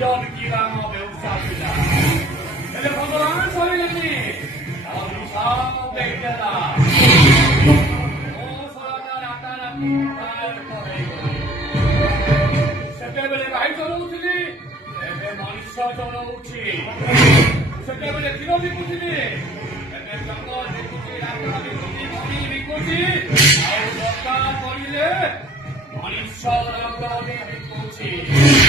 연기가 매우사합니다. 텔레폰으로는 소리님이 어디서 뵙겠다. 오서라가 나타난 September kahit sa utili, manisya sa uti. September kinabi utili, September ikuti, nakarami ikuti, mami ikuti, au baka korile, manisya nakarami ikuti.